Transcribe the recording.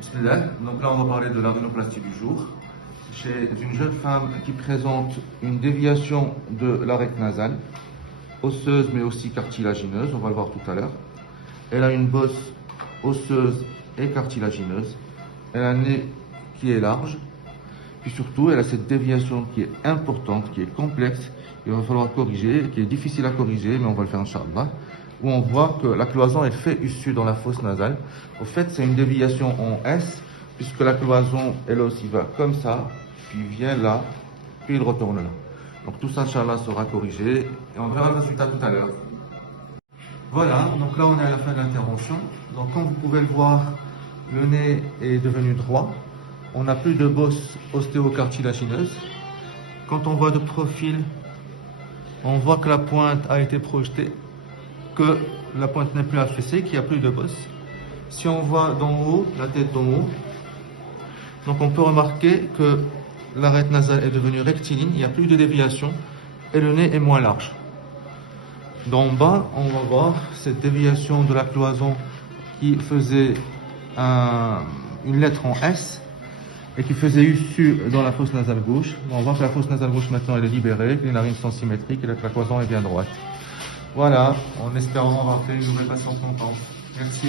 Bismillah. Donc là, on va parler de la rhinoplastie du jour. Chez une jeune femme qui présente une déviation de l'arête nasale, osseuse mais aussi cartilagineuse, on va le voir tout à l'heure. Elle a une bosse osseuse et cartilagineuse. Elle a un nez qui est large. Puis surtout, elle a cette déviation qui est importante, qui est complexe. Il va falloir corriger, qui est difficile à corriger, mais on va le faire, Inch'Allah. Où on voit que la cloison est fait issue dans la fosse nasale. Au fait, c'est une déviation en S, puisque la cloison, elle aussi va comme ça, puis vient là, puis il retourne là. Donc tout ça, Inch'Allah, sera corrigé, et on verra le résultat tout à l'heure. Voilà, donc là, on est à la fin de l'intervention. Donc comme vous pouvez le voir, le nez est devenu droit. On n'a plus de bosse ostéocartilagineuse. Quand on voit de profil, on voit que la pointe a été projetée, que la pointe n'est plus affaissée, qu'il n'y a plus de bosse. Si on voit d'en haut, la tête d'en haut, donc on peut remarquer que l'arête nasale est devenue rectiligne, il n'y a plus de déviation et le nez est moins large. D'en bas, on va voir cette déviation de la cloison qui faisait une lettre en S et qui faisait issue dans la fosse nasale gauche. On voit que la fosse nasale gauche maintenant elle est libérée, que les narines sont symétriques et que la cloison est bien droite. Voilà, en espérant avoir fait une nouvelle patiente contente. Merci.